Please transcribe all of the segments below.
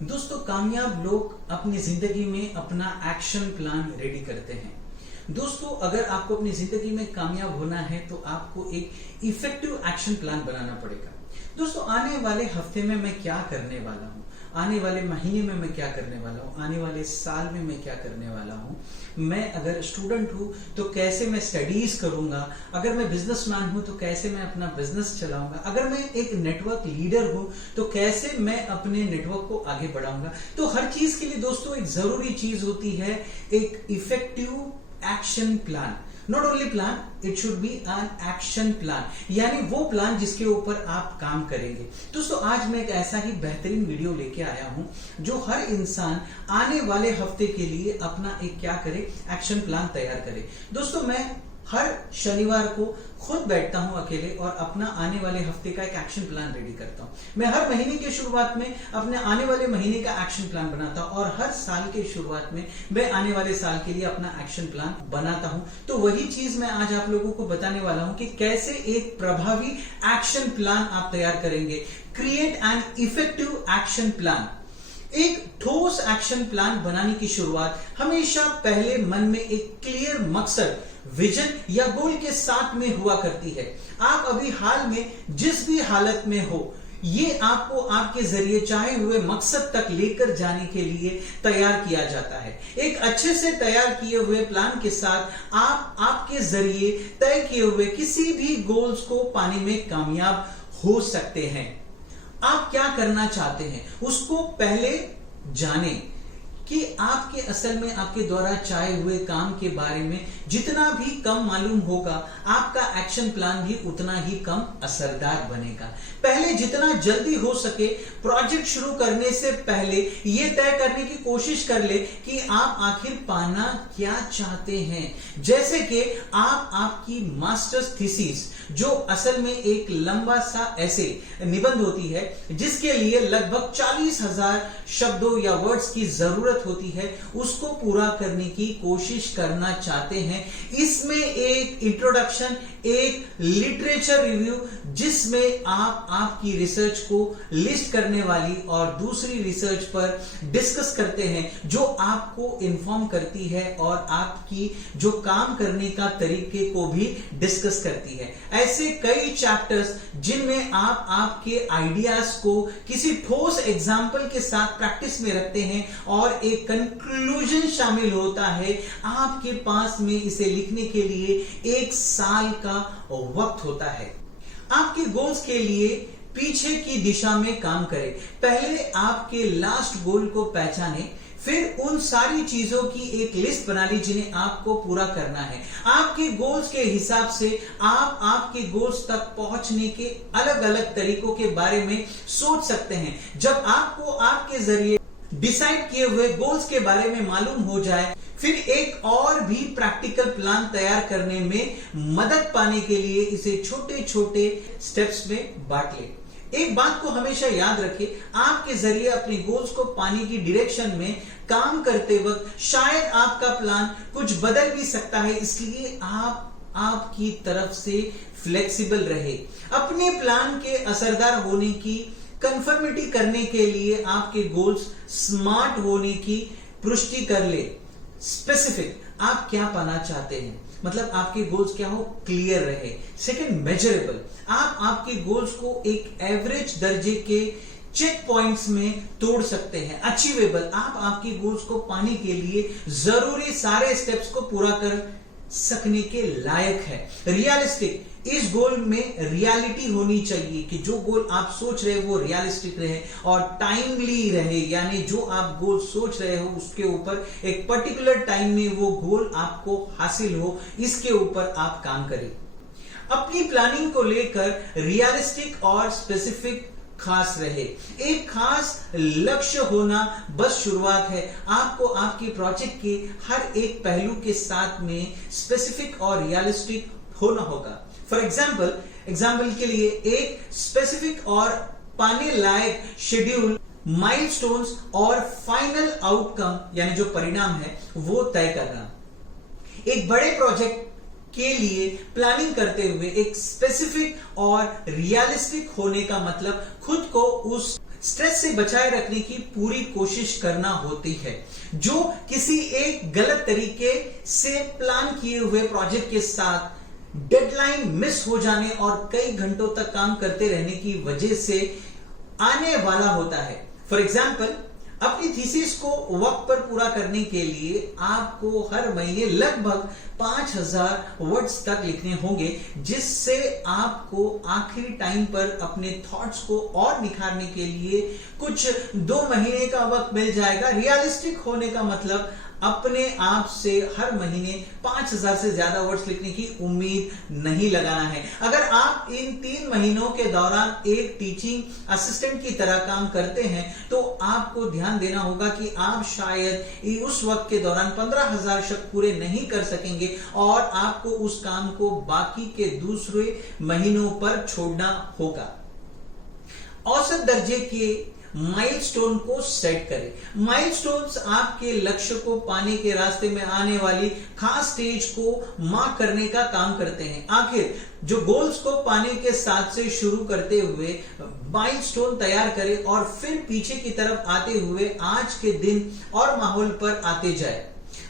दोस्तों, कामयाब लोग अपनी जिंदगी में अपना एक्शन प्लान रेडी करते हैं। दोस्तों, अगर आपको अपनी जिंदगी में कामयाब होना है तो आपको एक इफेक्टिव एक्शन प्लान बनाना पड़ेगा। दोस्तों, आने वाले हफ्ते में मैं क्या करने वाला हूँ, आने वाले महीने में मैं क्या करने वाला हूँ, आने वाले साल में मैं क्या करने वाला हूँ। मैं अगर स्टूडेंट हूँ तो कैसे मैं स्टडीज करूंगा, अगर मैं बिजनेसमैन हूँ तो कैसे मैं अपना बिजनेस चलाऊंगा, अगर मैं एक नेटवर्क लीडर हूँ तो कैसे मैं अपने नेटवर्क को आगे बढ़ाऊंगा। तो हर चीज के लिए दोस्तों एक जरूरी चीज होती है एक effective action plan. Not only plan, it should be an action plan, यानी वो प्लान जिसके ऊपर आप काम करेंगे। दोस्तों, आज मैं एक ऐसा ही बेहतरीन वीडियो लेके आया हूं जो हर इंसान आने वाले हफ्ते के लिए अपना एक क्या करे, एक्शन प्लान तैयार करे। दोस्तों, मैं हर शनिवार को खुद बैठता हूं अकेले और अपना आने वाले हफ्ते का एक एक्शन प्लान रेडी करता हूं। मैं हर महीने की शुरुआत में अपने आने वाले महीने का एक्शन प्लान बनाता हूं और हर साल के शुरुआत में मैं आने वाले साल के लिए अपना एक्शन प्लान बनाता हूं। तो वही चीज मैं आज आप लोगों को बताने वाला हूं कि कैसे एक प्रभावी एक्शन प्लान आप तैयार करेंगे। Create an effective action plan. एक ठोस एक्शन प्लान बनाने की शुरुआत हमेशा पहले मन में एक क्लियर मकसद, विजन या गोल के साथ में हुआ करती है। आप अभी हाल में जिस भी हालत में हो, ये आपको आपके जरिए चाहे हुए मकसद तक लेकर जाने के लिए तैयार किया जाता है। एक अच्छे से तैयार किए हुए प्लान के साथ आप आपके जरिए तय किए हुए किसी भी गोल्स को पाने में कामयाब हो सकते हैं। आप क्या करना चाहते हैं उसको पहले जाने कि आपके असल में आपके द्वारा चाहे हुए काम के बारे में जितना भी कम मालूम होगा, आपका एक्शन प्लान भी उतना ही कम असरदार बनेगा। पहले जितना जल्दी हो सके प्रोजेक्ट शुरू करने से पहले यह तय करने की कोशिश कर ले कि आप आखिर पाना क्या चाहते हैं। जैसे कि आप आपकी मास्टर्स थीसिस, जो असल में एक लंबा सा ऐसे निबंध होती है जिसके लिए लगभग 40,000 शब्दों या वर्ड्स की जरूरत होती है, उसको पूरा करने की कोशिश करना चाहते हैं। इसमें एक इंट्रोडक्शन, एक लिटरेचर रिव्यू जिसमें आप आपकी रिसर्च को लिस्ट करने वाली और दूसरी रिसर्च पर डिस्कस करते हैं जो आपको इन्फॉर्म करती है और आपकी जो काम करने का तरीके को भी डिस्कस करती है। ऐसे कई चैप्टर्स जिनमें आप आपके आइडियाज को किसी ठोस एग्जाम्पल के साथ प्रैक्टिस में रखते हैं और एक कंक्लूजन शामिल होता है। आपके पास में इसे लिखने के लिए 1 साल का वक्त होता है। आपके गोल्स के लिए पीछे की दिशा में काम करें। पहले आपके लास्ट गोल को पहचानें, फिर उन सारी चीजों की एक लिस्ट बना ली जिन्हें आपको पूरा करना है। आपके गोल्स के हिसाब से आप आपके गोल्स तक पहुंचने के अलग अलग तरीकों के बारे में सोच सकते हैं। जब आपको आपके जरिए डिसाइड किए हुए गोल्स के बारे में मालूम हो जाए, फिर एक और भी प्रैक्टिकल प्लान तैयार करने में मदद पाने के लिए इसे छोटे छोटे स्टेप्स में बांट ले। एक बात को हमेशा याद रखें, आपके जरिए अपने गोल्स को पाने की डायरेक्शन में काम करते वक्त शायद आपका प्लान कुछ बदल भी सकता है, इसलिए आप आपकी तरफ से फ्लेक्सिबल रहे। अपने प्लान के असरदार होने की कंफर्मिटी करने के लिए आपके गोल्स स्मार्ट होने की पुष्टि कर ले। स्पेसिफिक, आप क्या पाना चाहते हैं, मतलब आपके गोल्स क्या हो, क्लियर रहे। सेकंड, मेजरेबल, आप आपके गोल्स को एक एवरेज दर्जे के चेक पॉइंट्स में तोड़ सकते हैं। अचीवेबल, आप आपके गोल्स को पाने के लिए जरूरी सारे स्टेप्स को पूरा कर सकने के लायक है। रियलिस्टिक, इस गोल में रियलिटी होनी चाहिए कि जो गोल आप सोच रहे हो वो रियलिस्टिक रहे और टाइमली रहे, यानी जो आप गोल सोच रहे हो उसके ऊपर एक पर्टिकुलर टाइम में वो गोल आपको हासिल हो, इसके ऊपर आप काम करें। अपनी प्लानिंग को लेकर रियलिस्टिक और स्पेसिफिक खास रहे। एक खास लक्ष्य होना बस शुरुआत है। आपको आपके प्रोजेक्ट के हर एक पहलू के साथ में स्पेसिफिक और रियलिस्टिक होना होगा। फॉर एग्जाम्पल के लिए एक स्पेसिफिक और पाने लायक शेड्यूल, माइलस्टोन्स और फाइनल आउटकम यानी जो परिणाम है वो तय करना। एक बड़े प्रोजेक्ट के लिए प्लानिंग करते हुए एक स्पेसिफिक और रियलिस्टिक होने का मतलब खुद को उस स्ट्रेस से बचाए रखने की पूरी कोशिश करना होती है। जो किसी एक गलत तरीके से प्लान किए हुए प्रोजेक्ट के साथ डेडलाइन मिस हो जाने और कई घंटों तक काम करते रहने की वजह से आने वाला होता है। फॉर एग्जाम्पल, अपनी थीसिस को वक्त पर पूरा करने के लिए आपको हर महीने लगभग 5000 वर्ड्स तक लिखने होंगे, जिससे आपको आखिरी टाइम पर अपने थॉट्स को और निखारने के लिए कुछ 2 महीने का वक्त मिल जाएगा। रियलिस्टिक होने का मतलब अपने आप से हर महीने 5000 से ज्यादा वर्ड्स लिखने की उम्मीद नहीं लगाना है। अगर आप इन 3 महीनों के दौरान एक टीचिंग असिस्टेंट की तरह काम करते हैं तो आपको ध्यान देना होगा कि आप शायद उस वक्त के दौरान 15000 शब्द पूरे नहीं कर सकेंगे और आपको उस काम को बाकी के दूसरे महीनों पर छोड़ना होगा। औसत दर्जे के माइलस्टोन को सेट करें। माइलस्टोन्स आपके लक्ष्य को पाने के रास्ते में आने वाली खास स्टेज को मार्क करने का काम करते हैं। आखिर जो गोल्स को पाने के साथ से शुरू करते हुए माइलस्टोन तैयार करें और फिर पीछे की तरफ आते हुए आज के दिन और माहौल पर आते जाए।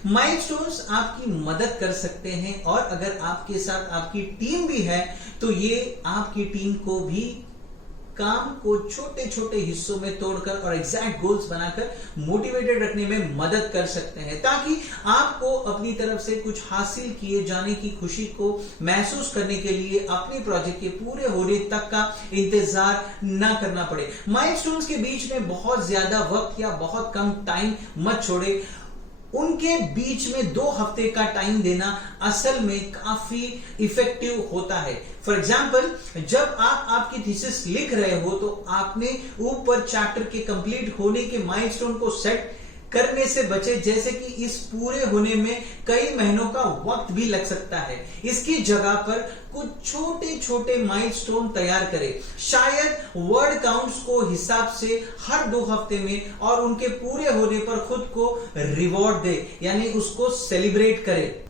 माइलस्टोन्स आपकी मदद कर सकते हैं और अगर आपके साथ आपकी टीम भी है तो ये आपकी टीम को भी काम को छोटे छोटे हिस्सों में तोड़कर और एग्जैक्ट गोल्स बनाकर मोटिवेटेड रखने में मदद कर सकते हैं, ताकि आपको अपनी तरफ से कुछ हासिल किए जाने की खुशी को महसूस करने के लिए अपने प्रोजेक्ट के पूरे होने तक का इंतजार न करना पड़े। माइलस्टोन्स के बीच में बहुत ज्यादा वक्त या बहुत कम टाइम मत छोड़े। उनके बीच में 2 हफ्ते का टाइम देना असल में काफी इफेक्टिव होता है। फॉर एग्जाम्पल, जब आप आपकी थीसिस लिख रहे हो तो आपने ऊपर चैप्टर के कंप्लीट होने के माइलस्टोन को सेट करने से बचे, जैसे कि इस पूरे होने में कई महीनों का वक्त भी लग सकता है। इसकी जगह पर कुछ छोटे छोटे माइलस्टोन तैयार करें, शायद वर्ड काउंट्स को हिसाब से हर 2 हफ्ते में, और उनके पूरे होने पर खुद को रिवॉर्ड दे, यानी उसको सेलिब्रेट करें।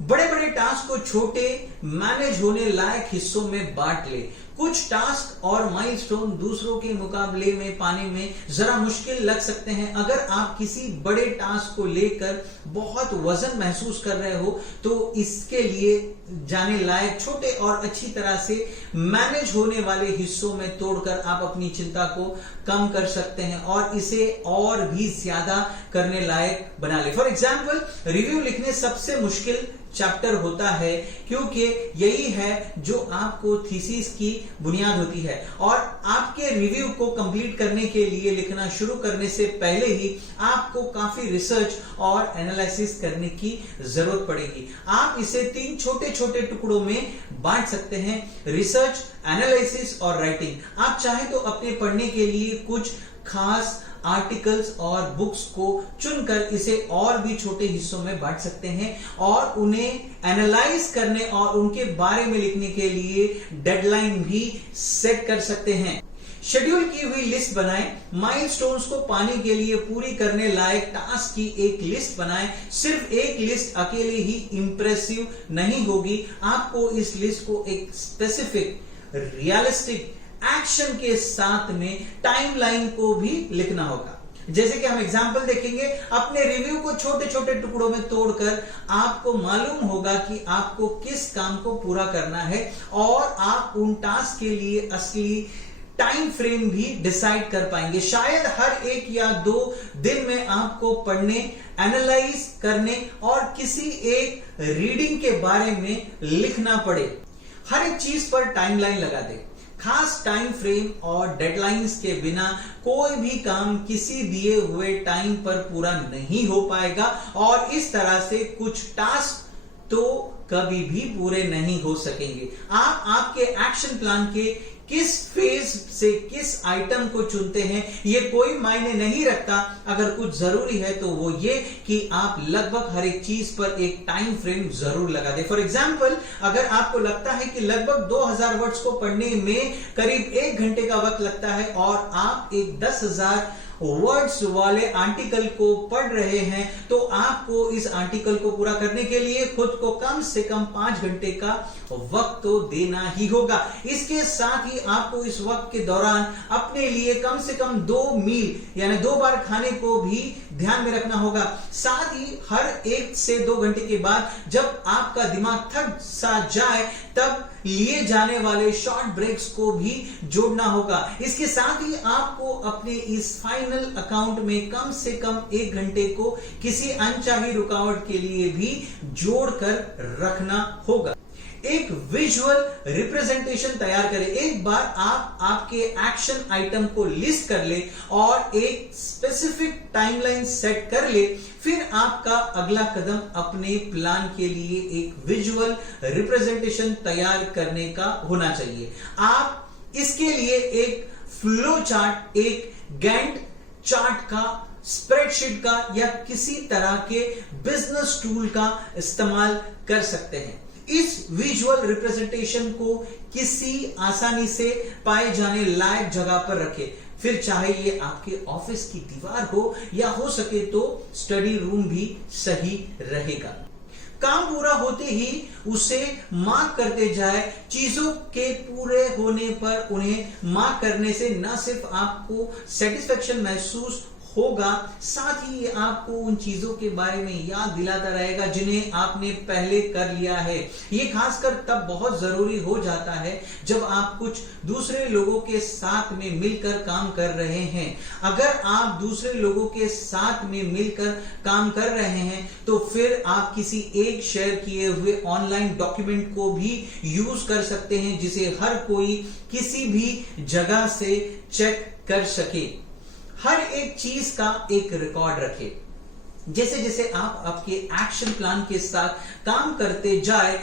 बड़े बड़े टास्क को छोटे मैनेज होने लायक हिस्सों में बांट ले। कुछ टास्क और माइलस्टोन दूसरों के मुकाबले में पाने में जरा मुश्किल लग सकते हैं। अगर आप किसी बड़े टास्क को लेकर बहुत वजन महसूस कर रहे हो तो इसके लिए जाने लायक छोटे और अच्छी तरह से मैनेज होने वाले हिस्सों में तोड़कर आप अपनी चिंता को कम कर सकते हैं और इसे और भी ज्यादा करने लायक बना ले। फॉर एग्जाम्पल, रिव्यू लिखने सबसे मुश्किल चैप्टर होता है, क्योंकि यही है जो आपको थीसिस की बुनियाद होती है और आपके रिव्यू को कंप्लीट करने के लिए लिखना शुरू करने से पहले ही आपको काफी रिसर्च और एनालिसिस करने की जरूरत पड़ेगी। आप इसे 3 छोटे छोटे टुकड़ों में बांट सकते हैं, रिसर्च, एनालिसिस और राइटिंग। आप चाहे तो अपने पढ़ने के लिए कुछ खास आर्टिकल्स और बुक्स को चुनकर इसे और भी छोटे हिस्सों में बांट सकते हैं और उन्हें एनालाइज करने और उनके बारे में लिखने के लिए डेडलाइन भी सेट कर सकते हैं। शेड्यूल की हुई लिस्ट बनाएं। माइलस्टोन्स को पाने के लिए पूरी करने लायक टास्क की एक लिस्ट बनाएं। सिर्फ एक लिस्ट अकेले ही इंप्रेसिव नहीं होगी, आपको इस लिस्ट को एक स्पेसिफिक, रियलिस्टिक एक्शन के साथ में टाइमलाइन को भी लिखना होगा। जैसे कि हम एग्जाम्पल देखेंगे, अपने रिव्यू को छोटे छोटे टुकड़ों में तोड़कर आपको मालूम होगा कि आपको किस काम को पूरा करना है और आप उन टास्क के लिए असली टाइम फ्रेम भी डिसाइड कर पाएंगे। शायद हर 1 या 2 दिन में आपको पढ़ने, एनालाइज करने और किसी एक रीडिंग के बारे में लिखना पड़े। हर एक चीज पर टाइमलाइन लगा दे। खास टाइम फ्रेम और डेडलाइंस के बिना कोई भी काम किसी दिए हुए टाइम पर पूरा नहीं हो पाएगा और इस तरह से कुछ टास्क तो कभी भी पूरे नहीं हो सकेंगे। आप आपके एक्शन प्लान के किस फेज से किस आइटम को चुनते हैं ये कोई मायने नहीं रखता। अगर कुछ जरूरी है तो वो ये कि आप लगभग हर एक चीज पर एक टाइम फ्रेम जरूर लगा दें। फॉर एग्जाम्पल, अगर आपको लगता है कि लगभग 2000 वर्ड्स को पढ़ने में करीब 1 घंटे का वक्त लगता है और आप एक 10,000 वर्ड्स वाले आर्टिकल को पढ़ रहे हैं तो आपको इस आर्टिकल को पूरा करने के लिए खुद को कम से कम 5 घंटे का वक्त तो देना ही होगा। इसके साथ ही आपको इस वक्त के दौरान अपने लिए कम से कम 2 मील यानी 2 बार खाने को भी ध्यान में रखना होगा। साथ ही हर 1 से 2 घंटे के बाद जब आपका दिमाग थक सा जाए तब लिए जाने वाले शॉर्ट ब्रेक्स को भी जोड़ना होगा। इसके साथ ही आपको अपने इस फाइनल अकाउंट में कम से कम 1 घंटे को किसी अनचाही रुकावट के लिए भी जोड़कर रखना होगा। एक विजुअल रिप्रेजेंटेशन तैयार करें। एक बार आप आपके एक्शन आइटम को लिस्ट कर ले और एक स्पेसिफिक टाइमलाइन सेट कर ले, फिर आपका अगला कदम अपने प्लान के लिए एक विजुअल रिप्रेजेंटेशन तैयार करने का होना चाहिए। आप इसके लिए एक फ्लो चार्ट, एक गैंट चार्ट का, स्प्रेडशीट का या किसी तरह के बिजनेस टूल का इस्तेमाल कर सकते हैं। इस विजुअल रिप्रेजेंटेशन को किसी आसानी से पाए जाने लायक जगह पर रखें, फिर चाहे ये आपके ऑफिस की दीवार हो या हो सके तो स्टडी रूम भी सही रहेगा। काम पूरा होते ही उसे मार्क करते जाए। चीजों के पूरे होने पर उन्हें मार्क करने से न सिर्फ आपको सेटिस्फेक्शन महसूस होगा, साथ ही ये आपको उन चीजों के बारे में याद दिलाता रहेगा जिन्हें आपने पहले कर लिया है। ये खासकर तब बहुत जरूरी हो जाता है जब आप कुछ दूसरे लोगों के साथ में मिलकर काम कर रहे हैं। अगर आप दूसरे लोगों के साथ में मिलकर काम कर रहे हैं तो फिर आप किसी एक शेयर किए हुए ऑनलाइन डॉक्यूमेंट को भी यूज कर सकते हैं जिसे हर कोई किसी भी जगह से चेक कर सके। हर एक चीज का एक रिकॉर्ड रखें। जैसे जैसे आप आपके एक्शन प्लान के साथ काम करते जाए,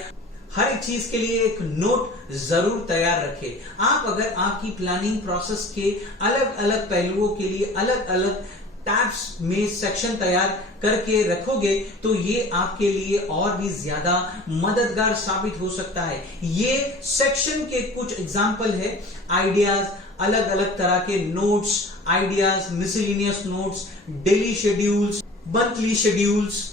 हर एक चीज के लिए एक नोट जरूर तैयार रखें। आप अगर आपकी प्लानिंग प्रोसेस के अलग अलग पहलुओं के लिए अलग अलग टैब्स में सेक्शन तैयार करके रखोगे तो ये आपके लिए और भी ज्यादा मददगार साबित हो सकता है। ये सेक्शन के कुछ एग्जाम्पल है: आइडियाज, अलग अलग तरह के notes, ideas, miscellaneous notes, daily schedules, monthly schedules,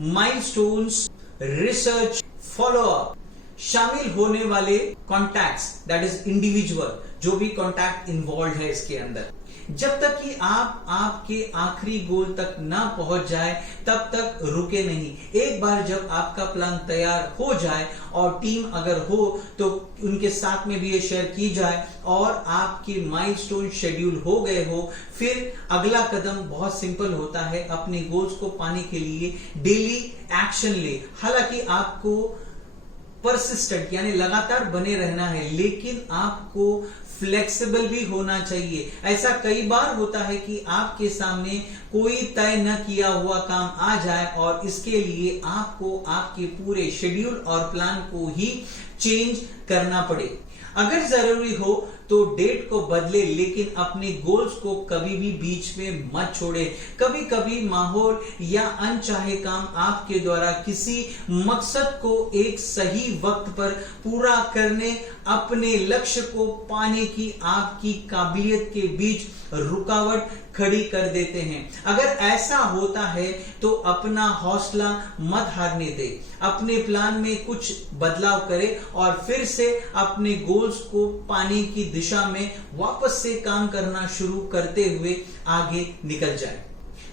milestones, research, follow up, शामिल होने वाले कॉन्टैक्ट्स, दैट इज इंडिविजुअल, जो भी कॉन्टैक्ट इन्वॉल्व है इसके अंदर। जब तक कि आप आपके आखिरी गोल तक ना पहुंच जाए तब तक रुके नहीं। एक बार जब आपका प्लान तैयार हो जाए और टीम अगर हो तो उनके साथ में भी ये शेयर की जाए और आपके माइलस्टोन शेड्यूल हो गए हो, फिर अगला कदम बहुत सिंपल होता है। अपने गोल्स को पाने के लिए डेली एक्शन ले। हालांकि आपको परसिस्टेंट यानी लगातार बने रहना है, लेकिन आपको फ्लेक्सिबल भी होना चाहिए। ऐसा कई बार होता है कि आपके सामने कोई तय न किया हुआ काम आ जाए और इसके लिए आपको आपके पूरे शेड्यूल और प्लान को ही चेंज करना पड़े। अगर जरूरी हो तो डेट को बदले, लेकिन अपने गोल्स को कभी भी बीच में मत छोड़े। कभी कभी माहौल या अनचाहे काम आपके द्वारा किसी मकसद को एक सही वक्त पर पूरा करने, अपने लक्ष्य को पाने की आपकी काबिलियत के बीच रुकावट खड़ी कर देते हैं। अगर ऐसा होता है तो अपना हौसला मत हारने दे। अपने प्लान में कुछ बदलाव करें और फिर से अपने गोल्स को पाने की दिशा में वापस से काम करना शुरू करते हुए आगे निकल जाए।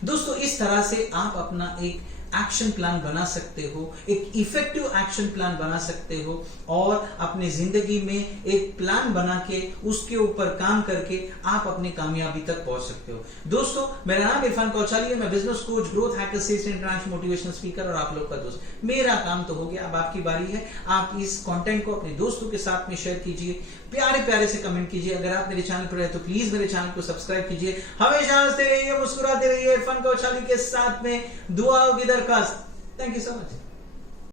दोस्तों, इस तरह से आप अपना एक एक्शन प्लान बना सकते हो, एक इफेक्टिव एक्शन प्लान बना सकते हो और अपनी जिंदगी में एक प्लान बना के उसके ऊपर काम करके आप अपनी कामयाबी तक पहुंच सकते हो। दोस्तों, मेरा नाम इरफान कौचाली है। मैं business coach, growth hacker, sales international motivational speaker और आप लोग का दोस्त। मेरा काम तो हो गया, अब आपकी बारी है। आप इस कंटेंट को अपने दोस्तों के साथ में शेयर कीजिए, प्यारे प्यारे से कमेंट कीजिए। अगर आप मेरे चैनल पर है तो प्लीज मेरे चैनल को सब्सक्राइब कीजिए। हमेशा हंसते रहिए, मुस्कुराते रहिए। इरफान कौचाली के साथ में दुआओं की दरखास्त। Thank you so much.